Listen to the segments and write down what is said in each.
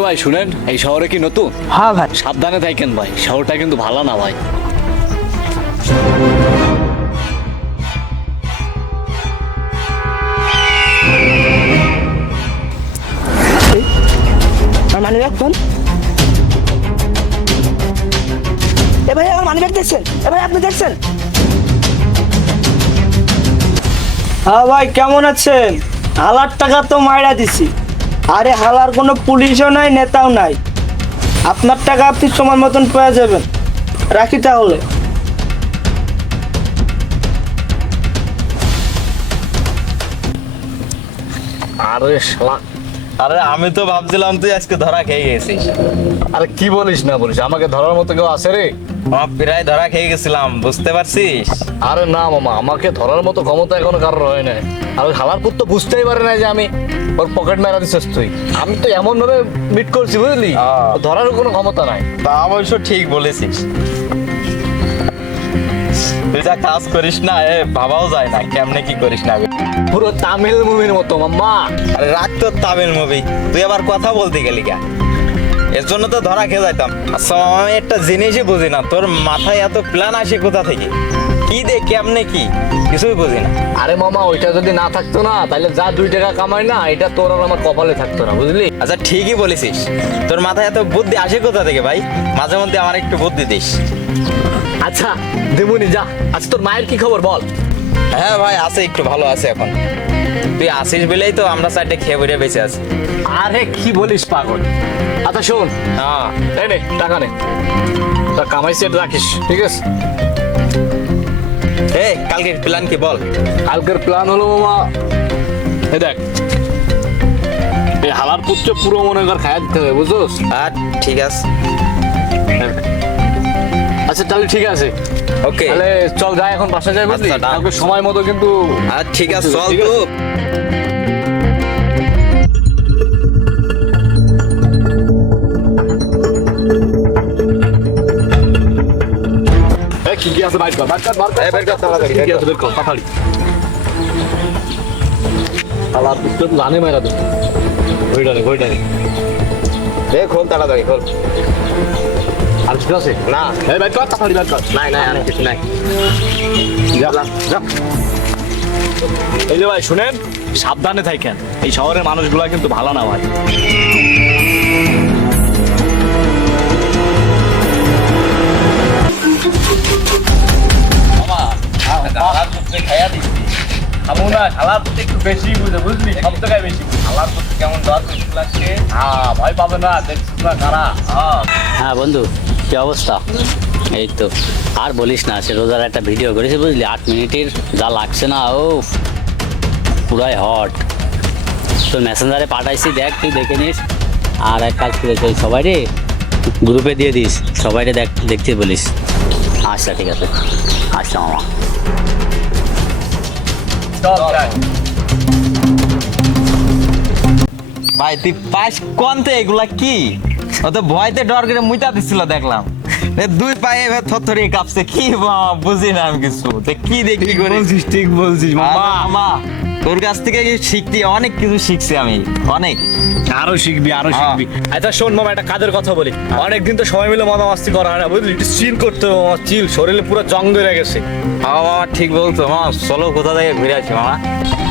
যে ভাই শুনেন, এই শহরে কি নতুন? হ্যাঁ ভাই। সাবধানে থাকেন ভাই, শহরটা কিন্তু ভালো না ভাই। মানি ব্যাগ কোন? এ ভাই আমার মানি ব্যাগ দেখছেন? এ ভাই আপনি দেখছেন? হ্যাঁ ভাই কেমন আছেন? হালার টাকা তো মাইরা দিছি। আরে হালার কোনো পুলিশও নাই, নেতাও নাই। আপনার টাকা আপনি সময় মতন পেয়ে যাবেন। রাখি তাহলে। আরে শালা, আরে আমি তো ভাবছিলাম তুই আজকে ধরা খেয়ে গেছিস। আরে কি বলিস না বলিস, আমাকে ধরার মতো কেউ আছে রে? প্রায় ধরা খেয়ে গেছিলাম, বুঝতে পারছিস? আরে না মামা, আমাকে ধরার মতো ক্ষমতা এখনো কারোর হয় নাই। আর ওই হালার পুত তো বুঝতেই পারে না যে আমি ওর পকেট মেরা দিছিস তুই। আমি তো এমন ভাবে মিট করছি বুঝলি, ধরার কোনো ক্ষমতা নাই। তা অবশ্য ঠিক বলেছিস। তুই যা কাজ করিস না এ ভাবাও যায় না কেমনে কি করিস না। পুরো তামিল মুভির মতো মাম্মা। আরে রাখ তোর তামিল মুভি, তুই আবার কথা বলতে গেলি কেন? এর জন্য তো ধরা খেয়ে যাইতাম। আচ্ছা আমি একটা জিনিসই বুঝি না, তোর মাথায় এত প্ল্যান আসে কোথা থেকে? কি দে কেমনে কি কিছুই বুঝি না। আরে মামা, ওইটা যদি না থাকতো না তাহলে যা 2 টাকা কামাই না, এটা তোর আর আমার কপালে থাকতো না, বুঝলি? আচ্ছা ঠিকই বলেছিস, তোর মাথায় এত বুদ্ধি আসে কোথা থেকে ভাই? মাঝে মধ্যে আমার একটু বুদ্ধি দিস। আচ্ছা দেবুনি যা। আচ্ছা তোর মায়ের কি খবর বল? হ্যাঁ ভাই আছে, একটু ভালো আছে এখন। তুই আসিস বলেই তো আমরা সাইডে খেয়ে বেরিয়ে বেঁচে আছি। আরে কি বলিস পাগল। আচ্ছা শোন, হ্যাঁ এই নে টাকা নে, তা কামাই সেট রাখিস, ঠিক আছে? এই কালকে প্ল্যান কি বল? কালকের প্ল্যান হলো মামা, এই দেখ, এই হালার পুত্র পুরো মনে কর খায়া দিতে হবে, বুঝছোস? আর ঠিক আছে, আচ্ছা তাহলে ঠিক আছে, ওকে তাহলে চল যাই এখন, বাসা যাই, বুঝলি? আচ্ছা, done. কালকে সময় মতো কিন্তু। আর ঠিক আছে চল ঠিক তো। আছে। কি কি আছে বাইর কর, বাইর কর, বাইর কর, এই বের কর তাড়াতাড়ি, কি কি বের আছে বের কর, তাড়াতাড়ি। হালার পুত্র তো জানে মেরা দেবে, ওইটা নে। এই খোল তাড়াতাড়ি খোল। আর কিছু আছে? না এই বাইর কর, তাড়াতাড়ি বাইর কর। নাই নাই আর কিছু নাই। যা যা। এই যে ভাই শুনেন, সাবধানে থাকেন, এই শহরের মানুষগুলা কিন্তু ভালো না ভাই। খাবো না, শালার প্রতি একটু বেশি বুঝে, বুঝলি? সব জায়গায় বেশি শালার প্রতি কেমন ডর লাগছে। ভয় পাবে না, দেখছিস না কারা? হ্যাঁ বন্ধু, কি অবস্থা? এই তো আর বলিস না, সে রোজার একটা ভিডিও করেছে বুঝলি, 8 মিনিটের, যা লাগছে না, ও পুরাই হট। তোর মেসেঞ্জারে পাঠাইছি, দেখ তুই দেখে নিস। আর এক কাজ করেছে, সবাই রে গ্রুপে দিয়ে দিস, সবাই রে দেখতে বলিস। আচ্ছা ঠিক আছে, আচ্ছা মামা। ভাই তুই পাস কোনতে এগুলা কি? ও তো ভয়তে ডর করে মুইতা দিছিল দেখলাম। দুই পায়ে থরথরিয়ে কাঁপছে, কি বুঝি না আমি কিছু। কি দেখি করে ঠিক বলছিস মামা, তোর কাছ থেকে শিখতে অনেক কিছু শিখছি আমি, অনেক। আরো শিখবি। আচ্ছা শোন মামা, একটা কাজের কথা বলি। অনেকদিন তো সবাই মিলে মজামাস্তি করা হয় না, বুঝলি? একটু চিল করতে হবে মামা, চিল। শরীরে পুরো জং ধরে গেছে। মামা ঠিক বলছো মামা, চলো কোথা থেকে ঘুরে আসি মামা।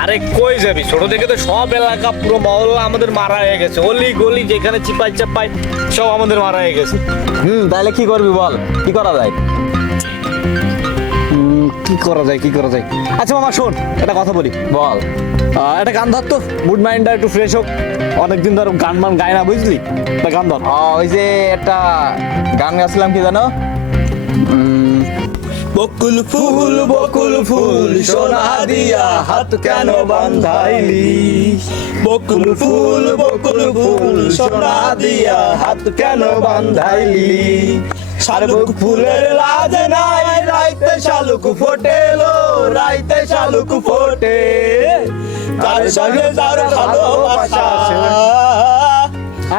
আরে কই যাবি? ছোট থেকে তো সব এলাকা পুরো মহল্লা আমাদের মারা হয়ে গেছে, অলি গলি যেখানে চিপাই চাপাই সব আমাদের মারা হয়ে গেছে। তাহলে কি করবি বল, কি করা যায়? কি করা যায়? আচ্ছা মামা শোন, একটা কথা বলি। বল। একটা গান ধর তো, মুড মাইন্ডটা একটু ফ্রেশ হোক। অনেকদিন ধর গান মান গায় না, বুঝলি? একটা গান ধর। ওই যে একটা গান গাছিলাম, কি জানো? বকুল ফুল সোনা দিয়া হাত কেন বান্ধাইলি? বকুল ফুল সোনা দিয়া হাত কেন বান্ধাইলি? শালুক ফুলের লাজ নাই, রাইতে শালুক ফোটেলো, রাইতে শালুক ফোটে। তার সঙ্গে যার ভালোবাসা,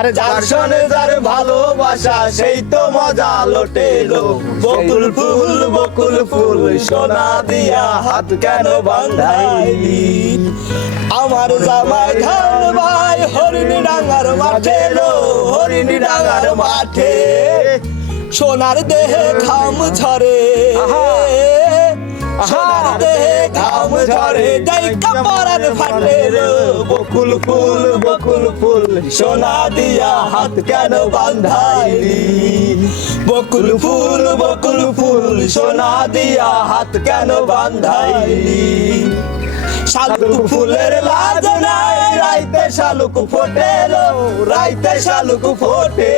আরে যার সনে যার ভালোবাসা সেই তো মজা লোটেলো বকুল ফুল সোনা দিয়া হাত কেন বাঁধাইলি আমার জামাই ধান ভাই হরিণী ডাঙ্গার মাঠে লো হরিণী ডাঙ্গার মাঠে সোনার দেহে ঘাম ঝরে সোনার দেহে ঘাম ঝরে ডাইকা পরার ফাটে লো বকুল ফুল সোনা দিয়া হাত কেন বাঁধাইলি বকুল ফুল সোনা দিয়া হাত কেন বাঁধাইলি শালুক ফুলের লাজ নাই রাইতে শালুক ফোটে লো রাইতে শালুক ফোটে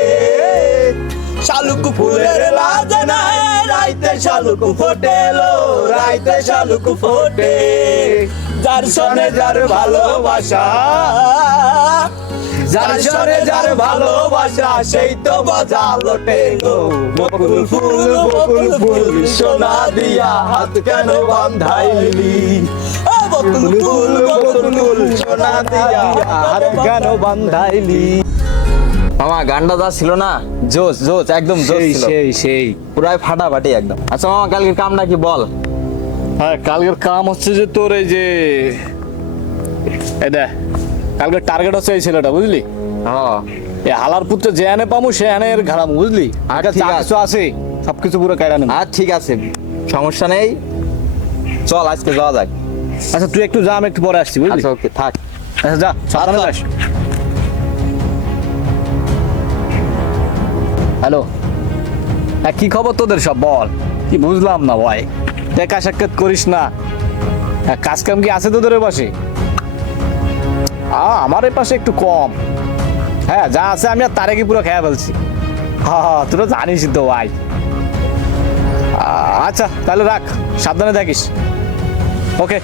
শালুক ফুলের লাজ নাই রাইতে শালুক ফোটে লো রাইতে শালুক ফোটে যার সনে যার ভালোবাসা যার সনে যার ভালোবাসা সেই তো মজা লোটে গো বকুল ফুল সোনা দিয়া হাত কেন বাঁধাইলি বকুল ফুল সোনা দিয়া হাত কেন বাঁধাইলি মামা গানটা যা ছিল না জোস একদম জোস ছিল সেই পুরাই ফাটাফাটি একদম। আচ্ছা মামা কালকের কামটা কি বল? হ্যাঁ কালকের কাম হচ্ছে যে তোর এই যে এটা কালকের টার্গেট হচ্ছে এই ছেলেটা বুঝলি হ্যাঁ এই হালার পুত্র যে আনে পামু সে আনে এর ঘাড়াম বুঝলি আর ঠিক যা আছে। কিছু আছে সবকিছু পুরো কায়রা নেব। আর ঠিক আছে সমস্যা নেই, চল আজকে যাওয়া যাক। আচ্ছা তুই একটু যা আমি একটু পরে আসছি বুঝলি। আচ্ছা ওকে থাক। আচ্ছা যা সাবধানে আচ্ছা। যাস। হ্যালো হ্যাঁ কি খবর তোদের সব বল? কি বুঝলাম না ভাই, দেখা সাক্ষাৎ করিস না। হ্যাঁ কাজ কাম কি আছে তোদের পাশে? আমার এই পাশে একটু কম। হ্যাঁ যা আছে আমি আর তারে কি পুরো খেয়ে ফেলছি। হ্যাঁ তুই তো জানিস তো ভাই। আচ্ছা তাহলে রাখ, সাবধানে থাকিস। ওকে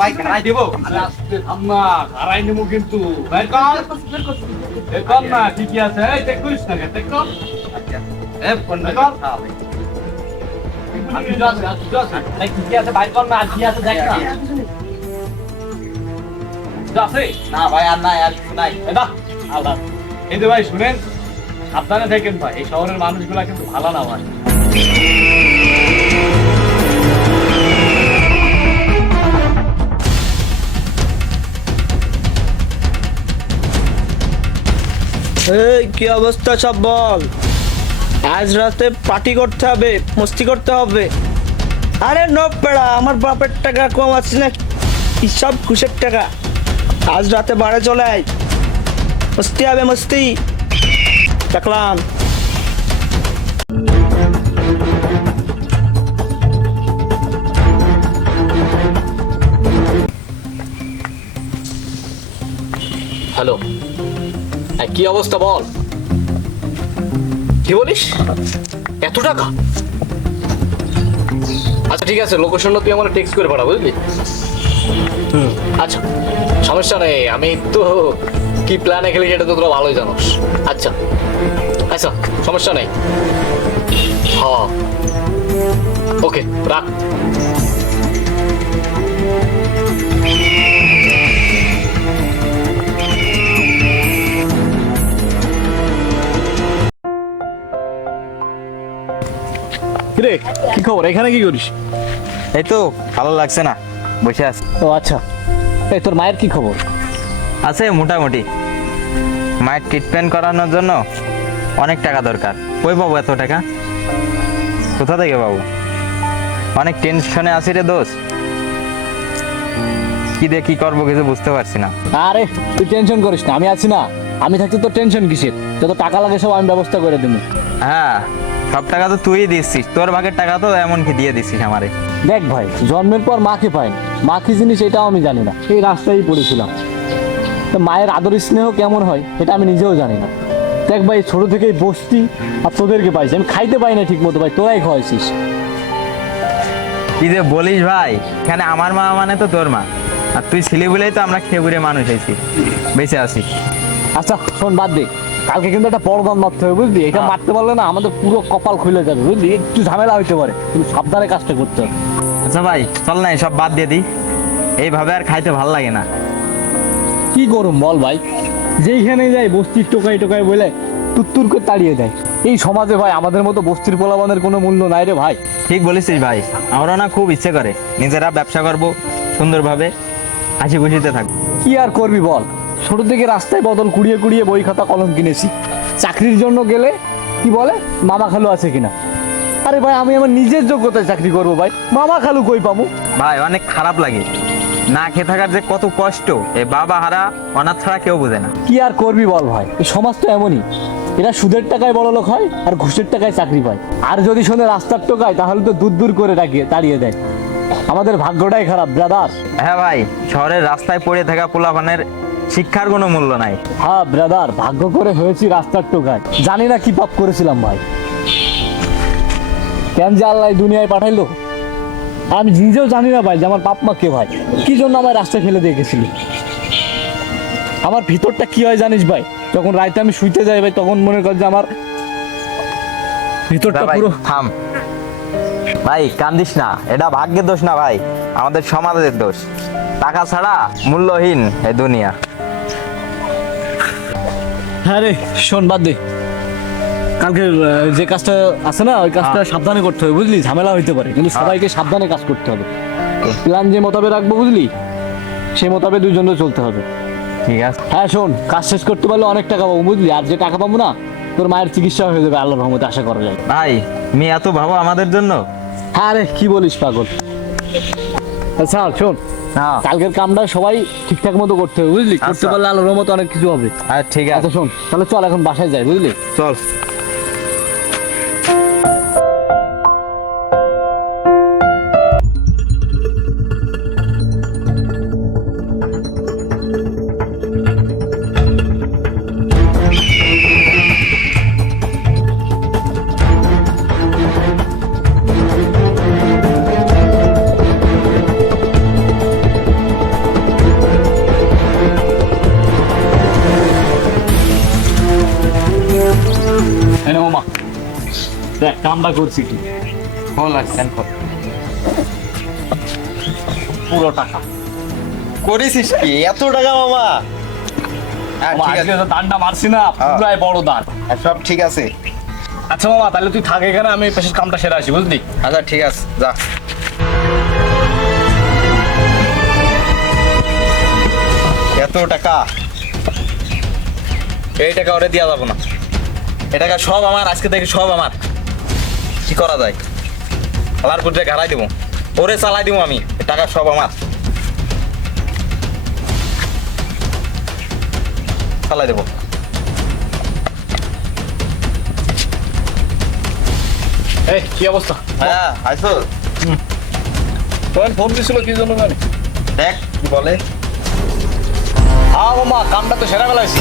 ভাই কারাই দেবো কিন্তু ঠিকই আছে চেক করিস না চেক কর। না ভাই আর নাই আর কিছু নাই। কিন্তু ভাই শুনেন, সাবধানে থাকেন ভাই, এই শহরের মানুষগুলা কিন্তু ভালো না ভাই। এই কি অবস্থা সব বল? আজ রাতে পার্টি করতে হবে, মস্তি করতে হবে। আরে নো পেড়া, আমার বাপের টাকা কম আছে না, কি সব খুশের টাকা। আজ রাতে বাড়ে চলে আয়, মস্তি হবে মস্তি। দেখলাম হ্যালো কি অবস্থা বল? কি বলিস? এত টাকা? আচ্ছা ঠিক আছে, লোকেশনটা তুই আমার টেক্সট করে পাঠা বুঝলি। আচ্ছা সমস্যা নেই, আমি তো কি প্ল্যানে খেলি সেটা তো তোরা ভালোই জানোস। আচ্ছা আচ্ছা সমস্যা নেই। হ্যাঁ ওকে রাখ। কিরে কি খবর? এখানে কি করিস? এই তো ভালো লাগছে না, বসে আছি। ও আচ্ছা, এই তোর মায়ের কি খবর? আছে মোটামুটি। মায়ের ট্রিটমেন্ট করানোর জন্য অনেক টাকা দরকার। কই পাবো এত টাকা? কোথা থেকে পাবো? অনেক টেনশনে আছি রে দোষ। কি দিয়ে কি করবো কিছু বুঝতে পারছি না। আরে তুই টেনশন করিস না, আমি আছি না। আমি থাকতে তোর টেনশন কিসের? যত টাকা লাগে সব আমি ব্যবস্থা করে দেবো। হ্যাঁ সব টাকা তো তুই দিচ্ছিস, তোর ভাগের টাকা তো এমনকি দিয়ে দিচ্ছিস আমারে। দেখ ভাই, জন্মের পর মাকে পাইনি, মা কি জিনিস এটাও আমি জানি না, সেই রাস্তায় পড়েছিলাম। তো মায়ের আদর স্নেহ কেমন হয় এটা আমি নিজেও জানি না। দেখ ভাই ছোট থেকেই বসতি আর তোদেরকে পাইছি, আমি খাইতে পাই না ঠিক মতো ভাই, তোরাই খাওয়াইছিস। কি যে বলিস ভাই, এখানে আমার মা মানে তো তোর মা, আর তুই ছিলি বলেই তো আমরা খেয়ে ঘুরে মানুষ হয়েছি, বেঁচে আছি। আচ্ছা শোন বাদ দে, কালকে কিন্তু একটা বড় দাম মারতে হবে বুঝলি, এটা মারতে পারলে না আমাদের পুরো কপাল খুলে যাবে বুঝলি, একটু ঝামেলা হইতে পারে, কিন্তু সাবধানে কাজটা করতে হবে। আচ্ছা ভাই চল না সব বাদ দিয়ে দিই, এইভাবে আর খাইতে ভাল লাগে না। কি করুম বল ভাই, যেইখানে যাই বস্তির টোকাই টোকাই বলে তুত্তুর করে তাড়িয়ে দেয়। এই সমাজে ভাই আমাদের মতো বস্তির পোলাপানের কোনো মূল্য নাই রে ভাই। ঠিক বলেছিস ভাই, আমারও না খুব ইচ্ছে করে নিজেরা ব্যবসা করবো, সুন্দরভাবে হাসি খুশিতে থাকবো। কি আর করবি বল, ছোট থেকে রাস্তায় বদল কুড়িয়ে কুড়িয়ে বই খাতা কলম কিনেছি, চাকরির জন্য গেলে কি বলে মামা খালু আছে কিনা। আরে ভাই আমি আমার নিজের যোগ্যতায় চাকরি করবো ভাই, মামা খালু কই পাবো। ভাই অনেক খারাপ লাগে, না খেয়ে থাকার যে কত কষ্ট এই বাবা হারা অনাথ ছাড়া কেউ বোঝে না। কি আর করবি বল ভাই, এই সমাজ তো এমনই, এরা সুদের টাকায় বড় লোক হয় আর ঘুষের টাকায় চাকরি পায়, আর যদি শোনে রাস্তার টোকায় তাহলে তো দূর দূর করে তাড়িয়ে দেয়। আমাদের ভাগ্যটাই খারাপ ব্রাদার। হ্যাঁ ভাই, শহরের রাস্তায় পড়ে থাকা পোলাপানের শিক্ষার কোনো মূল্য নাই। হ্যাঁ ব্রাদার, ভাগ্য করে হয়েছি রাস্তার টোকায়, জানি না কি পাপ করেছিলাম ভাই, কেন যে আল্লাহ এই দুনিয়ায় পাঠাইলো আমি নিজেও জানি না ভাই যে আমার বাপ মা কে ভাই, কি জন্য আমার রাস্তায় ফেলে দিয়ে গেছিল। আমার ভিতরটা কি হয় জানিস ভাই, যখন রাতে আমি শুইতে যাই ভাই তখন মনে কর যে আমার ভিতরটা ভাই, পুরো। থাম ভাই, কান্দিস না, এটা ভাগ্যের দোষ না ভাই, আমাদের সমাজের দোষ। টাকা ছাড়া মূল্যহীন এই দুনিয়া। হ্যাঁ রে শোন, বাদ দে, কালকে যে কাজটা আছে না ওই কাজটা সাবধানে করতে হবে বুঝলি, ঝামেলা হইতে পারে, কিন্তু সবাইকে সাবধানে কাজ করতে হবে। প্ল্যান যে মোতাবেক রাখবো বুঝলি, সেই মোতাবেক দুইজনে চলতে হবে। ঠিক আছে হ্যাঁ শোন, কাজ শেষ করতে পারলে অনেক টাকা পাবো বুঝলি, আর যে টাকা পাবো না তোর মায়ের চিকিৎসা হয়ে যাবে আল্লাহর রহমতে, আশা করা যায়। ভাই, মেয়ে এত ভাবো আমাদের জন্য। হ্যাঁ রে কি বলিস পাগল। আচ্ছা শোন, হ্যাঁ কালকের কামটা সবাই ঠিকঠাক মতো করতে হবে বুঝলি, করতে আচ্ছা। পারলে আল্লাহর রহমতে অনেক কিছু হবে। ঠিক আছে আচ্ছা শোন, তাহলে চল এখন বাসায় যাই বুঝলি। চল। এনে মামা দেখ কামটা করছি কি, বল আসছেন পুরো টাকা। করেছিস কি এত টাকা মামা? মামা, আজকে তো দানটা মারছি না, পুরাই বড় দান। সব ঠিক আছে। আচ্ছা মামা তাহলে তুই থাক এখানে, আমি পেশের কামটা সেরে আসি বুঝলি। আচ্ছা ঠিক আছে, যা। এত টাকা, এই টাকা ওরে দেওয়া যাবো না, এই টাকা সব আমার, আজকে থেকে সব আমার। কি করা যায়? আলার পুত্রে ঘাড়াই দিব, ওরে চালাই দিব আমি, এই টাকা সব আমার, চালাই দেবো। এই কি অবস্থা? হ্যাঁ আইসো, তোর ফোন দিছিল কি জন্য জানি? দেখ কি বলে। হ্যাঁ মামা, কামটা তো সেরা বেলাইছি।